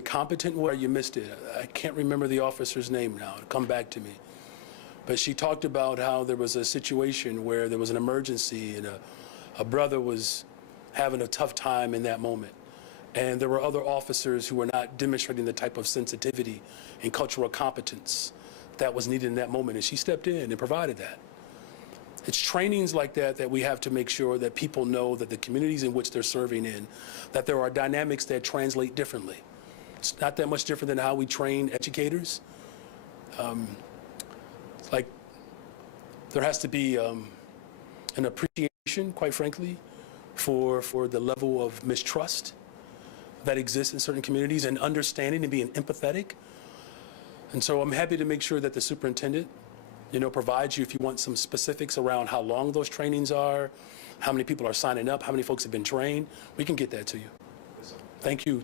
competent way. You missed it. I can't remember the officer's name now. It'll come back to me. But she talked about how there was a situation where there was an emergency and a brother was having a tough time in that moment. And there were other officers who were not demonstrating the type of sensitivity and cultural competence that was needed in that moment. And she stepped in and provided that. It's trainings like that that we have to make sure that people know that the communities in which they're serving in, that there are dynamics that translate differently. It's not that much different than how we train educators. Like, there has to be an appreciation, quite frankly, for the level of mistrust that exists in certain communities, and understanding and being empathetic. And so I'm happy to make sure that the superintendent, provides you, if you want some specifics around how long those trainings are, how many people are signing up, how many folks have been trained, we can get that to you. Thank you.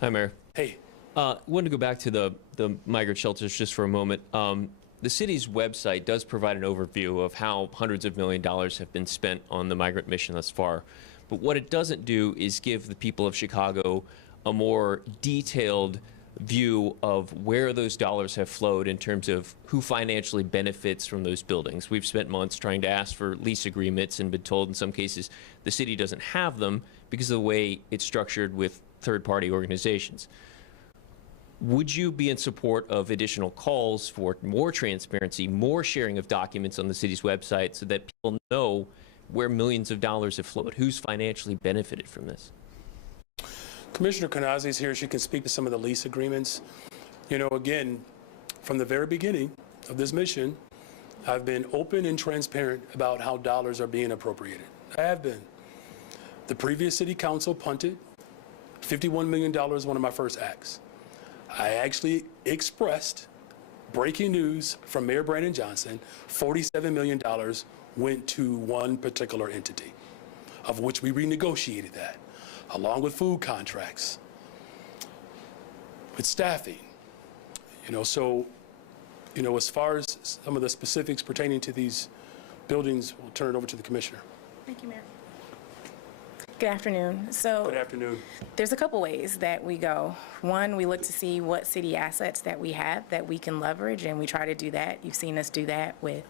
Hi, Mayor. Hey. Wanted to go back to the migrant shelters just for a moment. The city's website does provide an overview of how hundreds of millions of dollars have been spent on the migrant mission thus far. But what it doesn't do is give the people of Chicago a more detailed view of where those dollars have flowed in terms of who financially benefits from those buildings. We've spent months trying to ask for lease agreements and been told in some cases the city doesn't have them because of the way it's structured with third-party organizations. Would you be in support of additional calls for more transparency, more sharing of documents on the city's website so that people know where millions of dollars have flowed, who's financially benefited from this? Commissioner Kanazi is here. She can speak to some of the lease agreements. Again, from the very beginning of this mission, I've been open and transparent about how dollars are being appropriated. I have been. The previous city council punted. $51 million, one of my first acts. I actually expressed breaking news from Mayor Brandon Johnson, $47 million went to one particular entity, of which we renegotiated that, along with food contracts, with staffing. So, as far as some of the specifics pertaining to these buildings, we'll turn it over to the commissioner. Thank you, Mayor. Good afternoon. Good afternoon. There's a couple ways that we go. One, we look to see what city assets that we have that we can leverage, and we try to do that. You've seen us do that with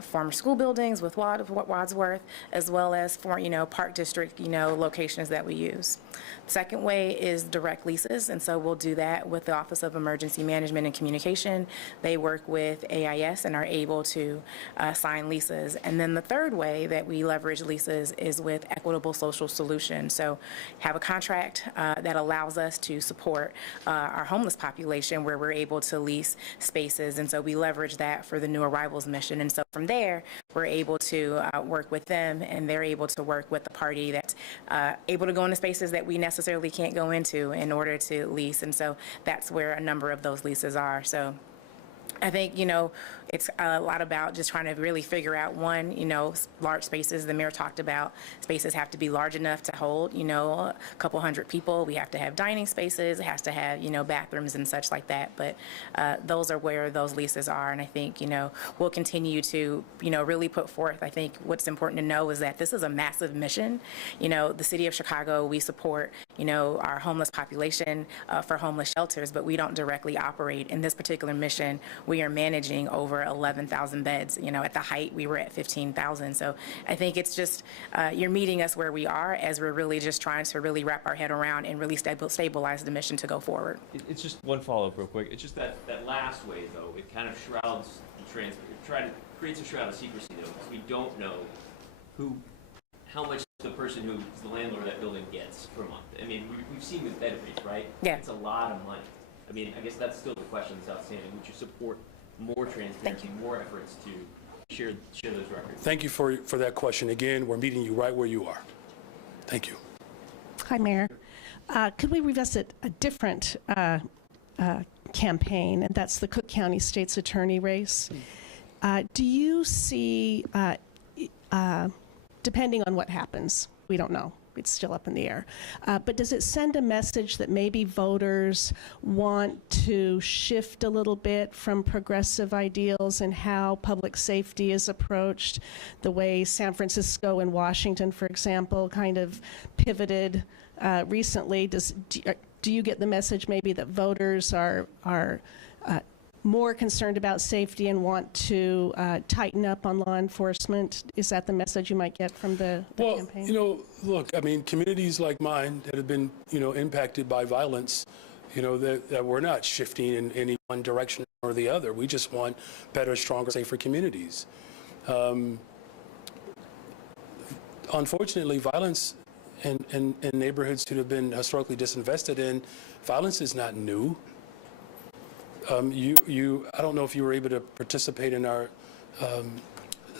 former school buildings, with Wadsworth, as well as for, Park District, locations that we use. Second way is direct leases, and so we'll do that with the Office of Emergency Management and Communication. They work with AIS and are able to sign leases. And then the third way that we leverage leases is with Equitable Social Solutions. So have a contract that allows us to support our homeless population, where we're able to lease spaces, and so we leverage that for the new arrivals mission. And so from there, we're able to work with them, and they're able to work with the party that's able to go into spaces that we necessarily can't go into in order to lease. And so that's where a number of those leases are. So I think, it's a lot about just trying to really figure out, one, large spaces. The mayor talked about spaces have to be large enough to hold, a couple hundred people. We have to have dining spaces. It has to have, bathrooms and such like that. But those are where those leases are. And I think, we'll continue to, really put forth. I think what's important to know is that this is a massive mission. The city of Chicago, we support, our homeless population for homeless shelters, but we don't directly operate. In this particular mission, we are managing over 11,000 beds. At the height, we were at 15,000. So I think it's just, you're meeting us where we are, as we're really just trying to really wrap our head around and really stabilize the mission to go forward. It's just one follow-up real quick. It's just that last way, though, it kind of shrouds the creates a shroud of secrecy, though, because we don't know how much the person who's the landlord of that building gets per month. I mean, we've seen with bed rates, right? Yeah. It's a lot of money. I mean, I guess that's still the question that's outstanding. Would you support more transparency, more efforts to share those records? Thank you for that question. Again, we're meeting you right where you are. Thank you. Hi, Mayor. Could we revisit a different campaign, and that's the Cook County State's Attorney race? Do you see, depending on what happens, we don't know, it's still up in the air, but does it send a message that maybe voters want to shift a little bit from progressive ideals and how public safety is approached, the way San Francisco and Washington, for example, kind of pivoted recently. Do you get the message maybe that voters are more concerned about safety and want to tighten up on law enforcement? Is that the message you might get from the campaign? Well, look, I mean, communities like mine that have been, impacted by violence, that we're not shifting in any one direction or the other. We just want better, stronger, safer communities. Unfortunately, violence in neighborhoods that have been historically disinvested in, violence is not new. I don't know if you were able to participate in our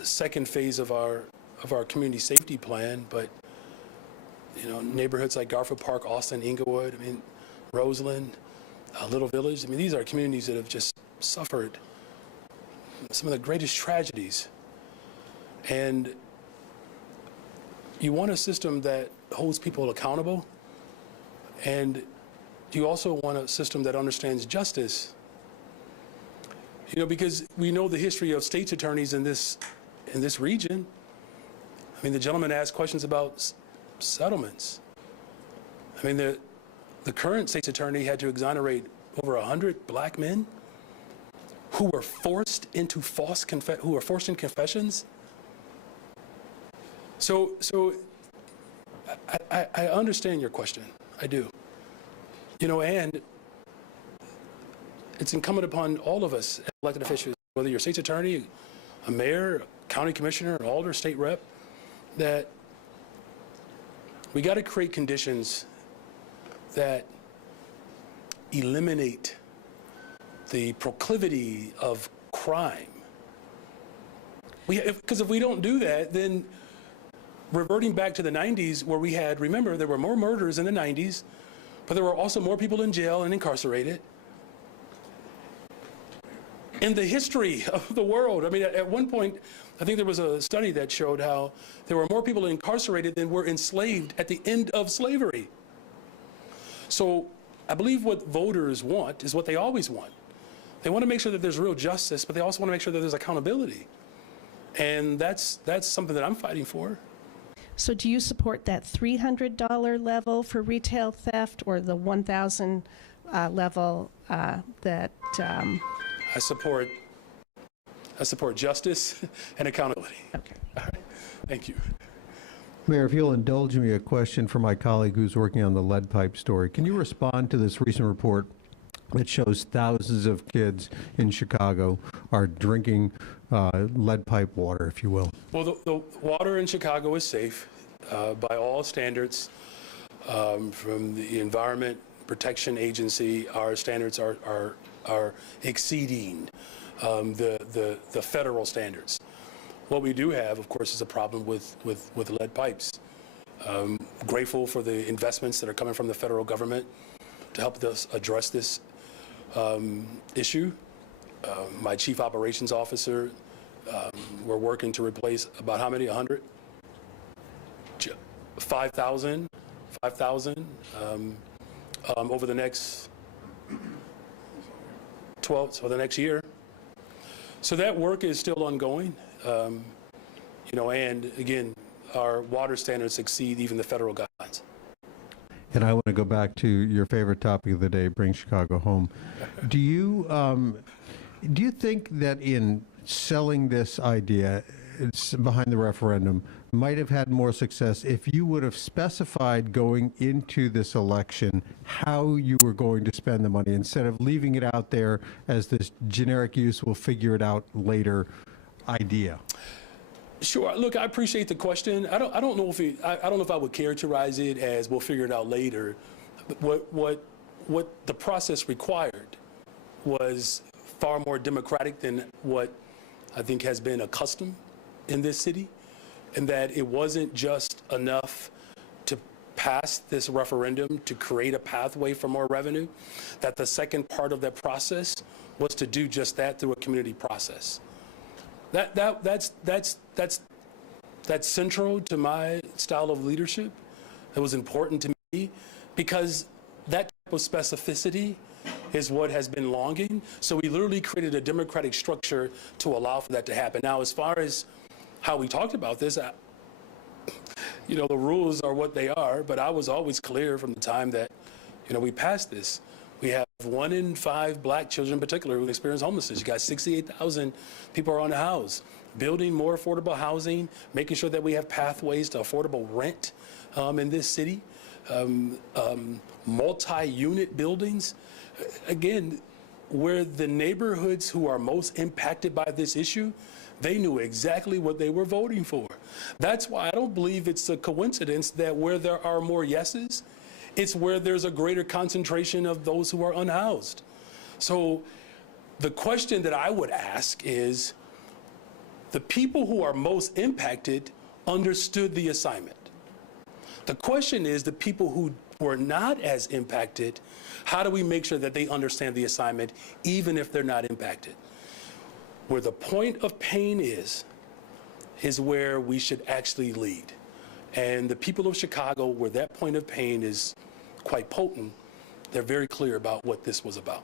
second phase of our community safety plan, but neighborhoods like Garfield Park, Austin, Inglewood, Roseland, Little Village. These are communities that have just suffered some of the greatest tragedies. And you want a system that holds people accountable, and you also want a system that understands justice. Because we know the history of state's attorneys in this region. The gentleman asked questions about settlements. The current state's attorney had to exonerate over 100 black men who were forced into forced in confessions. So I understand your question. I do. And it's incumbent upon all of us elected officials, whether you're a state's attorney, a mayor, a county commissioner, an alder, state rep, that we got to create conditions that eliminate the proclivity of crime. Because if we don't do that, then reverting back to the 90s where we had, remember, there were more murders in the 90s, but there were also more people in jail and incarcerated. In the history of the world, at one point, I think there was a study that showed how there were more people incarcerated than were enslaved at the end of slavery. So I believe what voters want is what they always want. They want to make sure that there's real justice, but they also want to make sure that there's accountability. And that's something that I'm fighting for. So do you support that $300 level for retail theft, or the $1,000 level that... I support justice and accountability. Okay. All right. Thank you. Mayor, if you'll indulge me, a question for my colleague who's working on the lead pipe story. Can you respond to this recent report that shows thousands of kids in Chicago are drinking lead pipe water, if you will? Well, the water in Chicago is safe by all standards. From the Environment Protection Agency, our standards are exceeding the federal standards. What we do have, of course, is a problem with lead pipes. Grateful for the investments that are coming from the federal government to help us address this issue. My chief operations officer, we're working to replace about how many? 100? 5,000 over the next 12, so the next year. So that work is still ongoing. And again, our water standards exceed even the federal guidelines. And I want to go back to your favorite topic of the day, bring Chicago home. Do you think that in selling this idea, it's behind the referendum, might have had more success if you would have specified going into this election how you were going to spend the money, instead of leaving it out there as this generic use, we'll figure it out later idea? Sure. Look, I appreciate the question. I don't know if I would characterize it as we'll figure it out later. What the process required was far more democratic than what I think has been accustomed in this city, and that it wasn't just enough to pass this referendum to create a pathway for more revenue, that the second part of that process was to do just that through a community process. That's central to my style of leadership. It was important to me because that type of specificity is what has been longing. So we literally created a democratic structure to allow for that to happen. Now, as far as how we talked about this, you know, the rules are what they are, but I was always clear from the time that, you know, we passed this. We have 1 in 5 black children in particular who experience homelessness. You got 68,000 people are unhoused. Building more affordable housing, making sure that we have pathways to affordable rent in this city, multi-unit buildings. Again, where the neighborhoods who are most impacted by this issue, they knew exactly what they were voting for. That's why I don't believe it's a coincidence that where there are more yeses, it's where there's a greater concentration of those who are unhoused. So the question that I would ask is, the people who are most impacted understood the assignment. The question is, the people who were not as impacted, how do we make sure that they understand the assignment even if they're not impacted? Where the point of pain is where we should actually lead. And the people of Chicago, where that point of pain is quite potent, they're very clear about what this was about.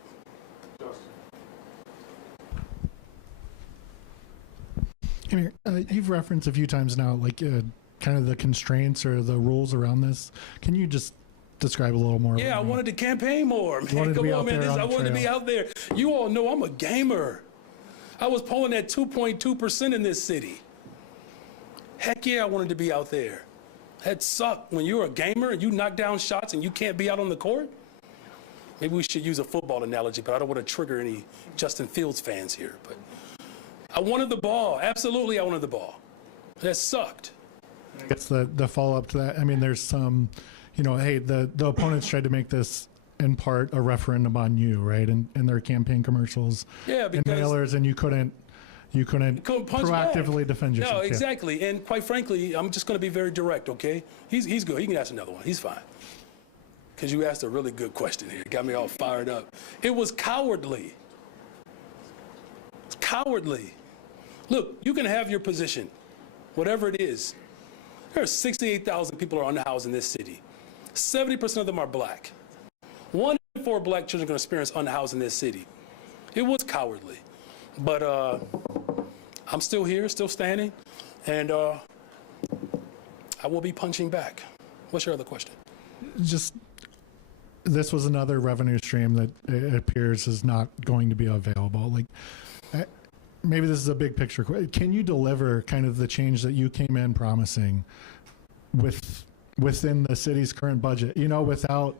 You've referenced a few times now, like kind of the constraints or the rules around this. Can you just describe a little more? Yeah, I wanted to campaign more, man. Come on, man. I wanted to be out there. You all know I'm a gamer. I was polling at 2.2% in this city. Heck yeah, I wanted to be out there. That sucked when you're a gamer and you knock down shots and you can't be out on the court. Maybe we should use a football analogy, but I don't want to trigger any Justin Fields fans here. But I wanted the ball. Absolutely, I wanted the ball. That sucked. I guess the follow-up to that, I mean, there's some, you know, hey, the opponents tried to make this in part a referendum on you, right? In their campaign commercials and mailers, and you couldn't proactively defend yourself. No, exactly. And quite frankly, I'm just going to be very direct, okay? He's good. He can ask another one. He's fine. Because you asked a really good question here. It got me all fired up. It was cowardly. It's cowardly. Look, you can have your position, whatever it is. There are 68,000 people who are unhoused in this city. 70% of them are black. 1 in 4 black children are going to experience unhoused in this city. It was cowardly. But I'm still here, still standing, and I will be punching back. What's your other question? Just, this was another revenue stream that it appears is not going to be available. Like, maybe this is a big picture. Can you deliver kind of the change that you came in promising within the city's current budget, you know, without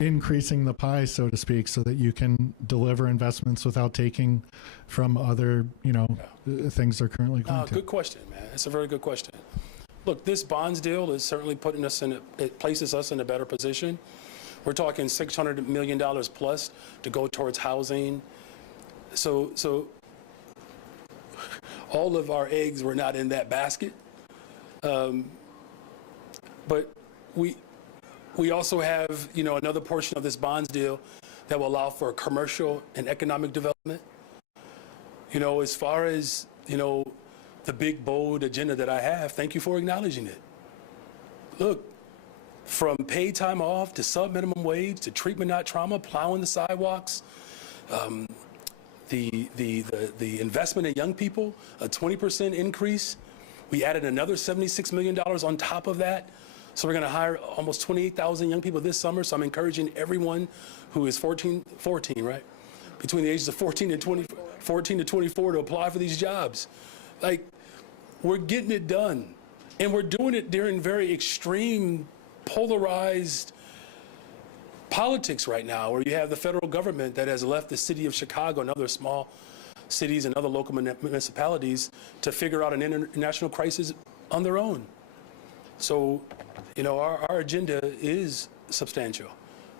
increasing the pie, so to speak, so that you can deliver investments without taking from other, you know, things they're currently going to? Good question, man. It's a very good question. Look, this bonds deal is certainly putting us it places us in a better position. We're talking $600 million plus to go towards housing. So all of our eggs were not in that basket. But we also have, you know, another portion of this bonds deal that will allow for commercial and economic development. You know, as far as, you know, the big, bold agenda that I have, thank you for acknowledging it. Look, from paid time off to sub-minimum wage to treatment, not trauma, plowing the sidewalks, the investment in young people, a 20% increase. We added another $76 million on top of that. So we're going to hire almost 28,000 young people this summer. So I'm encouraging everyone who is 14, right? Between the ages of 14 to 24 to apply for these jobs. Like, we're getting it done. And we're doing it during very extreme, polarized politics right now, where you have the federal government that has left the city of Chicago and other small cities and other local municipalities to figure out an international crisis on their own. So, you know, our agenda is substantial,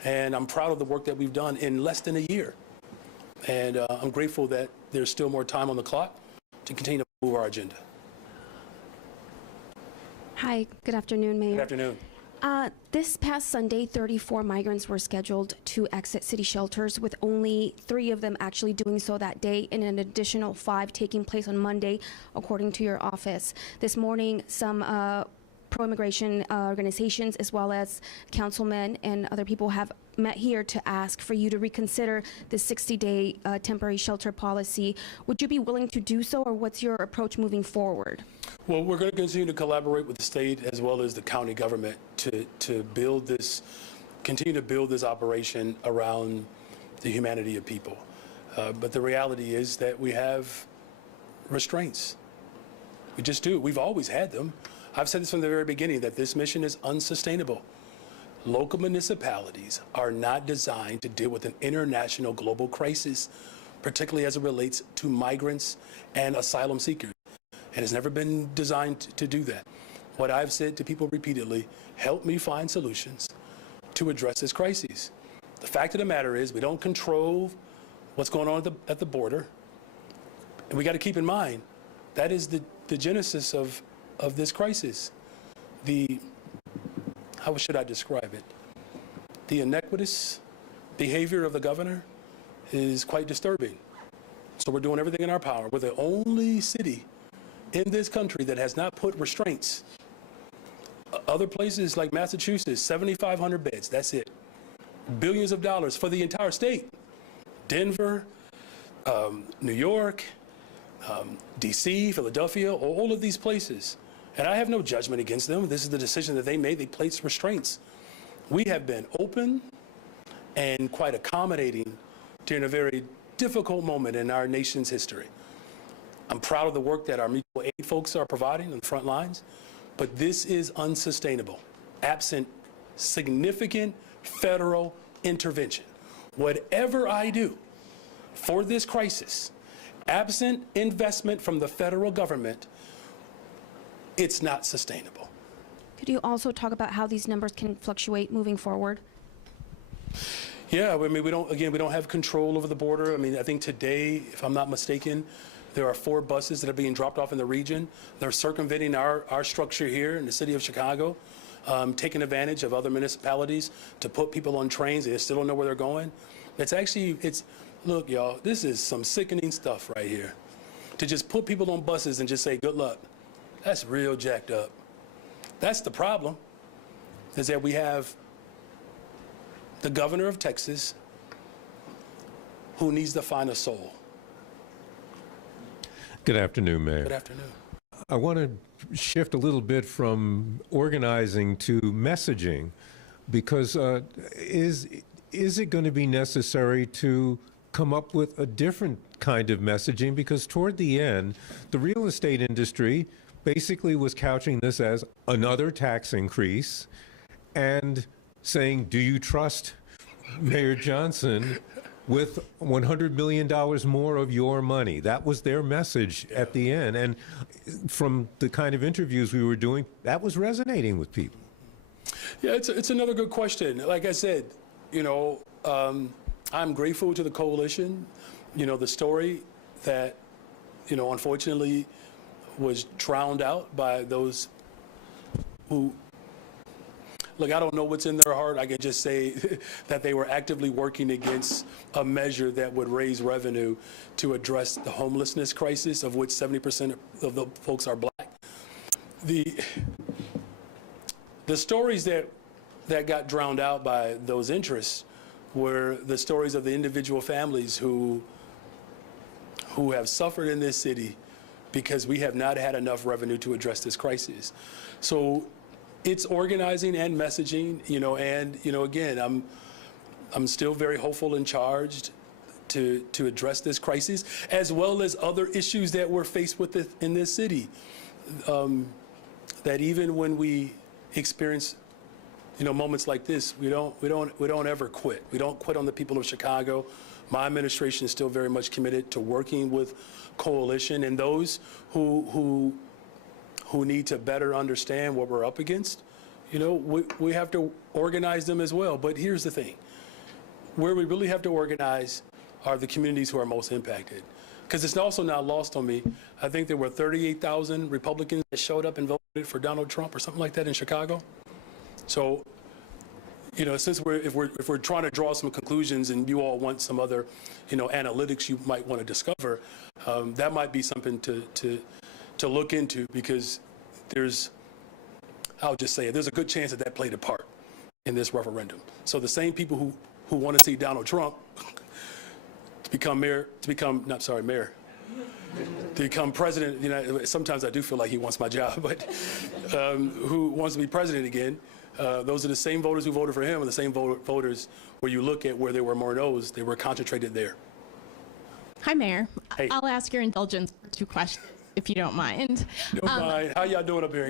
and I'm proud of the work that we've done in less than a year. And I'm grateful that there's still more time on the clock to continue to move our agenda. Hi, good afternoon, Mayor. Good afternoon. This past Sunday, 34 migrants were scheduled to exit city shelters, with only 3 of them actually doing so that day, and an additional 5 taking place on Monday, according to your office. This morning, some pro-immigration organizations, as well as councilmen and other people, have met here to ask for you to reconsider the 60-day temporary shelter policy. Would you be willing to do so, or what's your approach moving forward? Well, we're going to continue to collaborate with the state as well as the county government to build this, continue to build this operation around the humanity of people. But the reality is that we have restraints. We just do. We've always had them. I've said this from the very beginning, that this mission is unsustainable. Local municipalities are not designed to deal with an international global crisis, particularly as it relates to migrants and asylum seekers. It has never been designed to do that. What I've said to people repeatedly, help me find solutions to address this crisis. The fact of the matter is, we don't control what's going on at the border. And we got to keep in mind, that is the genesis of this crisis. How should I describe it? The iniquitous behavior of the governor is quite disturbing. So we're doing everything in our power. We're the only city in this country that has not put restraints. Other places like Massachusetts, 7,500 beds, that's it. Billions of dollars for the entire state. Denver, New York, DC, Philadelphia, all of these places. And I have no judgment against them. This is the decision that they made. They placed restraints. We have been open and quite accommodating during a very difficult moment in our nation's history. I'm proud of the work that our mutual aid folks are providing on the front lines, but this is unsustainable, absent significant federal intervention. Whatever I do for this crisis, absent investment from the federal government, it's not sustainable. Could you also talk about how these numbers can fluctuate moving forward? Yeah, I mean, we don't have control over the border. I mean, I think today, if I'm not mistaken, there are 4 buses that are being dropped off in the region. They're circumventing our structure here in the city of Chicago, taking advantage of other municipalities to put people on trains. They still don't know where they're going. Look, y'all, this is some sickening stuff right here. To just put people on buses and just say, good luck. That's real jacked up. That's the problem, is that we have the governor of Texas who needs to find a soul. Good afternoon, Mayor. Good afternoon. I want to shift a little bit from organizing to messaging, because is it going to be necessary to come up with a different kind of messaging? Because toward the end, the real estate industry basically was couching this as another tax increase and saying, do you trust Mayor Johnson with $100 million more of your money? That was their message at the end. And from the kind of interviews we were doing, that was resonating with people. Yeah, it's another good question. Like I said, I'm grateful to the coalition. The story that, unfortunately was drowned out by those who, look, I don't know what's in their heart. I can just say that they were actively working against a measure that would raise revenue to address the homelessness crisis, of which 70% of the folks are black. The stories that got drowned out by those interests were the stories of the individual families who have suffered in this city because we have not had enough revenue to address this crisis. So it's organizing and messaging, again, I'm still very hopeful and charged to address this crisis, as well as other issues that we're faced with in this city. That even when we experience, moments like this, we don't ever quit. We don't quit on the people of Chicago. My administration is still very much committed to working with coalition and those who need to better understand what we're up against. We have to organize them as well. But here's the thing. Where we really have to organize are the communities who are most impacted. Because it's also not lost on me. I think there were 38,000 Republicans that showed up and voted for Donald Trump or something like that in Chicago. So, since if we're trying to draw some conclusions and you all want some other, analytics you might want to discover, that might be something to look into, because I'll just say it, there's a good chance that that played a part in this referendum. So the same people who want to see Donald Trump to become president, sometimes I do feel like he wants my job, but who wants to be president again, those are the same voters who voted for him, and the same voters where you look at where there were more no's, they were concentrated there. Hi, Mayor. Hey. I'll ask your indulgence for 2 questions, if you don't mind. Don't mind. How y'all doing up here?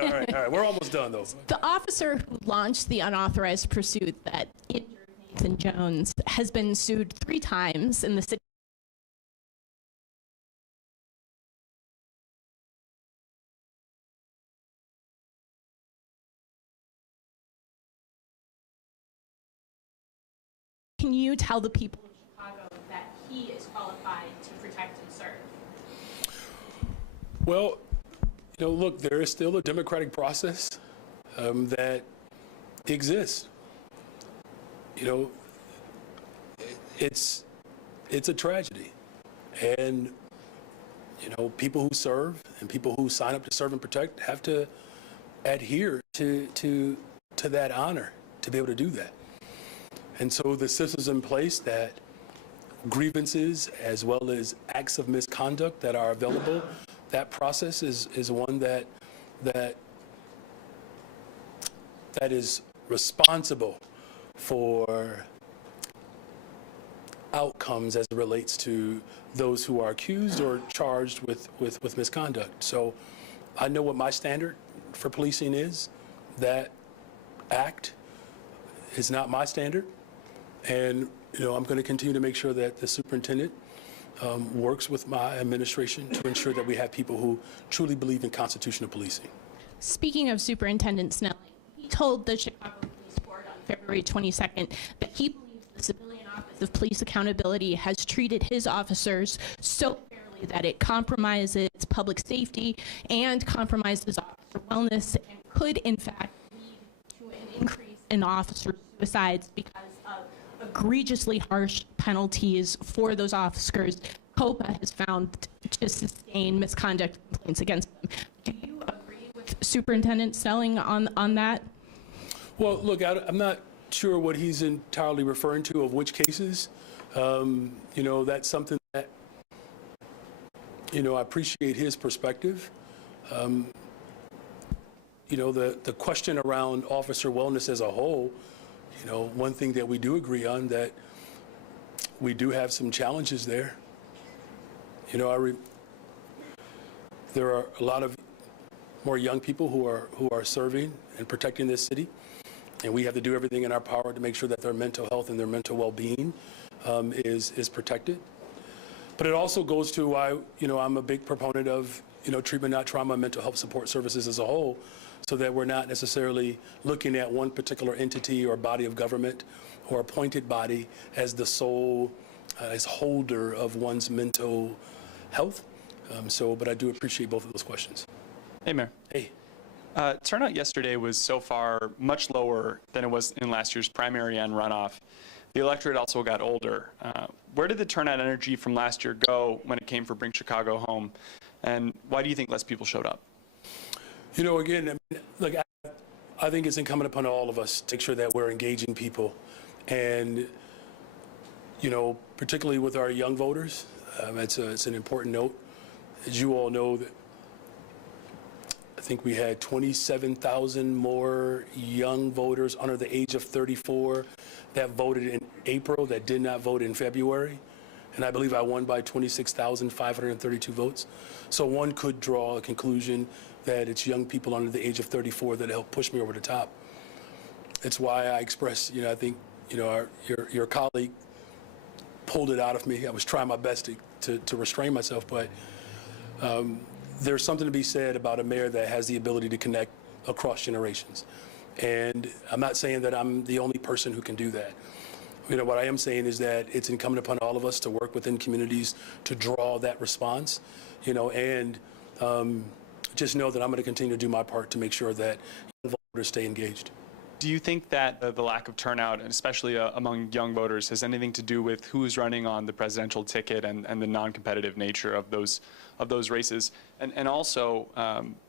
All right, we're almost done, though. The officer who launched the unauthorized pursuit that injured Nathan Jones has been sued 3 times in the city. Can you tell the people of Chicago that he is qualified to protect and serve? Well, look, there is still a democratic process that exists. It's a tragedy, and people who serve and people who sign up to serve and protect have to adhere to that honor to be able to do that. And so the systems in place that grievances as well as acts of misconduct that are available, that process is one that is responsible for outcomes as it relates to those who are accused or charged with misconduct. So I know what my standard for policing is. That act is not my standard. And, I'm going to continue to make sure that the superintendent works with my administration to ensure that we have people who truly believe in constitutional policing. Speaking of Superintendent Snelling, he told the Chicago Police Board on February 22nd that he believes the Civilian Office of Police Accountability has treated his officers so fairly that it compromises public safety and compromises officer wellness and could, in fact, lead to an increase in officer suicides because of egregiously harsh penalties for those officers. COPA has found to sustain misconduct complaints against them. Do you agree with Superintendent Snelling on that? Well, look, I'm not sure what he's entirely referring to, of which cases. That's something that, I appreciate his perspective. The question around officer wellness as a whole, one thing that we do agree on, that we do have some challenges there. There are a lot of more young people who are serving and protecting this city, and we have to do everything in our power to make sure that their mental health and their mental well-being is protected. But it also goes to why I'm a big proponent of treatment, not trauma, mental health support services as a whole, so that we're not necessarily looking at one particular entity or body of government or appointed body as the sole as holder of one's mental health. But I do appreciate both of those questions. Hey, Mayor. Hey. Turnout yesterday was so far much lower than it was in last year's primary and runoff. The electorate also got older. Where did the turnout energy from last year go when it came for Bring Chicago Home? And why do you think less people showed up? Again, look, I think it's incumbent upon all of us to make sure that we're engaging people. And, particularly with our young voters, it's an important note. As you all know, that I think we had 27,000 more young voters under the age of 34 that voted in April that did not vote in February. And I believe I won by 26,532 votes. So one could draw a conclusion that it's young people under the age of 34 that helped push me over the top. It's why I expressed, I think, your colleague pulled it out of me. I was trying my best to restrain myself, but there's something to be said about a mayor that has the ability to connect across generations. And I'm not saying that I'm the only person who can do that. What I am saying is that it's incumbent upon all of us to work within communities to draw that response, and just know that I'm going to continue to do my part to make sure that young voters stay engaged. Do you think that the lack of turnout, and especially among young voters, has anything to do with who's running on the presidential ticket and the non-competitive nature of those races? And also,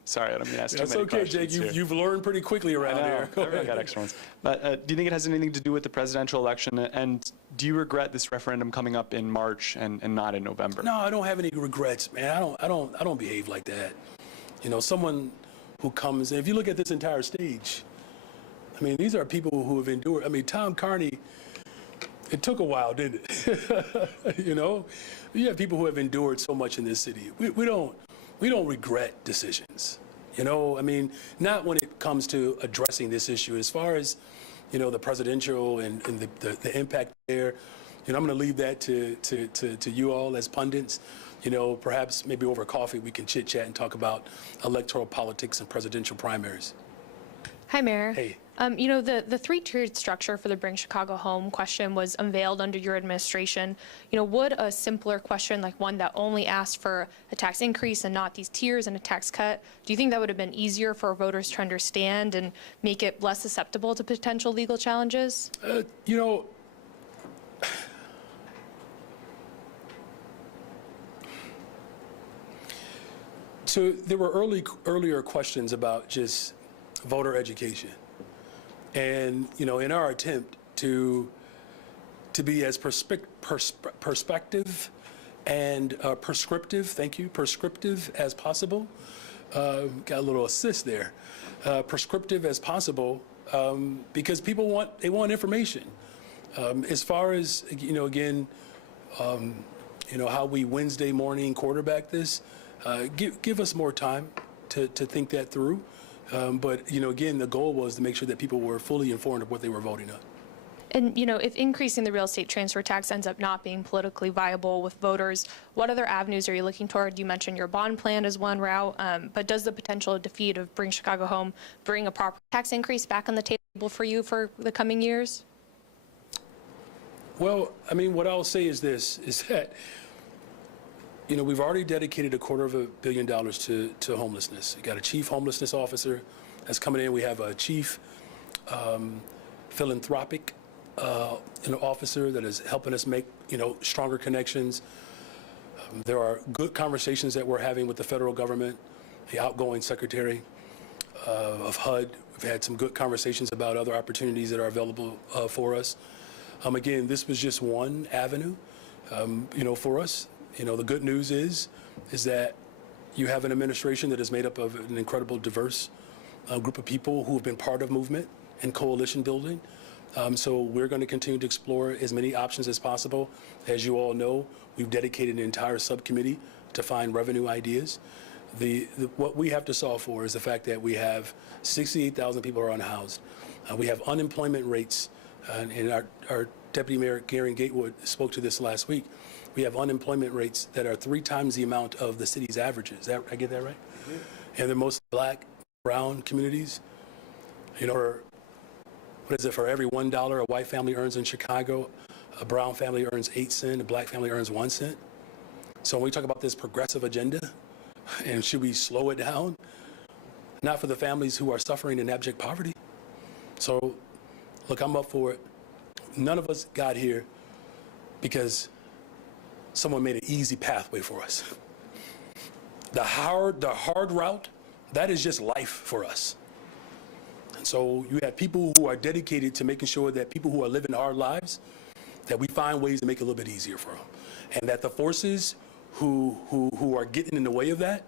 sorry, I don't mean to ask too many questions. That's okay, Jake. Here. You've learned pretty quickly around here. I got extra ones. But do you think it has anything to do with the presidential election? And do you regret this referendum coming up in March and not in November? No, I don't have any regrets, man. I don't behave like that. You know, someone who comes, and if you look at this entire stage, I mean, these are people who have endured. I mean, Tom Carney, it took a while, didn't it? You know, you have people who have endured so much in this city. We don't regret decisions. You know, I mean, not when it comes to addressing this issue. As far as, you know, the presidential and the impact there, you know, I'm going to leave that to you all as pundits. You know, perhaps maybe over coffee we can chit chat and talk about electoral politics and presidential primaries. Hi, Mayor. Hey. You know, the three-tiered structure for the Bring Chicago Home question was unveiled under your administration. You know, would a simpler question, like one that only asked for a tax increase and not these tiers and a tax cut, do you think that would have been easier for voters to understand and make it less susceptible to potential legal challenges? You know, so there were earlier questions about just voter education. And, you know, in our attempt to be as perspective and prescriptive as possible, got a little assist there, prescriptive as possible, because people want information. As far as, you know, again, you know, how we Wednesday morning quarterback this, give us more time to think that through. But, you know, again, the goal was to make sure that people were fully informed of what they were voting on. And, you know, if increasing the real estate transfer tax ends up not being politically viable with voters, what other avenues are you looking toward? You mentioned your bond plan as one route, but does the potential defeat of Bring Chicago Home bring a proper tax increase back on the table for you for the coming years? Well, I mean, what I'll say is this, is that, you know, we've already dedicated $250 million to homelessness. We got a chief homelessness officer that's coming in. We have a chief philanthropic you know, officer that is helping us make, you know, stronger connections. There are good conversations that we're having with the federal government, the outgoing secretary of HUD. We've had some good conversations about other opportunities that are available for us. Again, this was just one avenue, you know, for us. You know, the good news is that you have an administration that is made up of an incredible diverse group of people who have been part of movement and coalition building. So we're going to continue to explore as many options as possible. As you all know, we've dedicated an entire subcommittee to find revenue ideas. What we have to solve for is the fact that we have 68,000 people who are unhoused. We have unemployment rates, and our Deputy Mayor Gary Gatewood spoke to this last week. We have unemployment rates that are 3 times the amount of the city's averages. I get that right? Mm-hmm. And they're mostly black, brown communities. You know, what is it, for every $1 a white family earns in Chicago, a brown family earns 8 cents, a black family earns 1 cent. So when we talk about this progressive agenda, and should we slow it down? Not for the families who are suffering in abject poverty. So, look, I'm up for it. None of us got here because someone made an easy pathway for us. The hard route, that is just life for us. And so you have people who are dedicated to making sure that people who are living hard lives, that we find ways to make it a little bit easier for them. And that the forces who are getting in the way of that,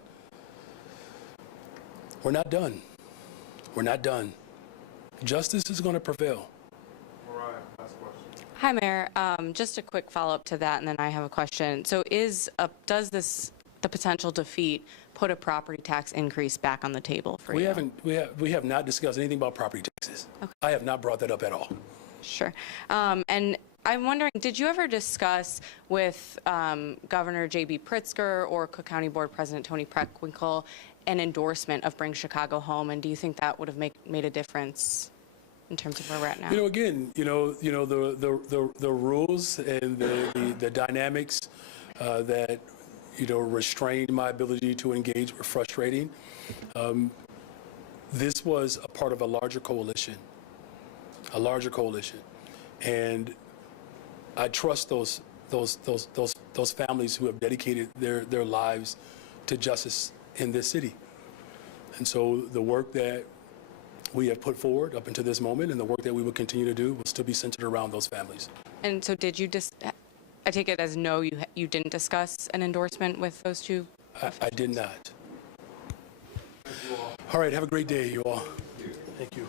we're not done. We're not done. Justice is going to prevail. Hi, Mayor. Just a quick follow-up to that, and then I have a question. So does the potential defeat put a property tax increase back on the table for you? We have not discussed anything about property taxes. Okay. I have not brought that up at all. Sure. And I'm wondering, did you ever discuss with Governor J.B. Pritzker or Cook County Board President Tony Preckwinkle an endorsement of Bring Chicago Home, and do you think that would have made a difference in terms of where we're at now? You know, again, the rules and the dynamics that restrained my ability to engage were frustrating. This was a part of a larger coalition a larger coalition. And I trust those families who have dedicated their lives to justice in this city. And so the work that we have put forward up until this moment and the work that we will continue to do will still be centered around those families. And so did you just, I take it as no, you didn't discuss an endorsement with those two? I did not. All right, have a great day, you all. Thank you.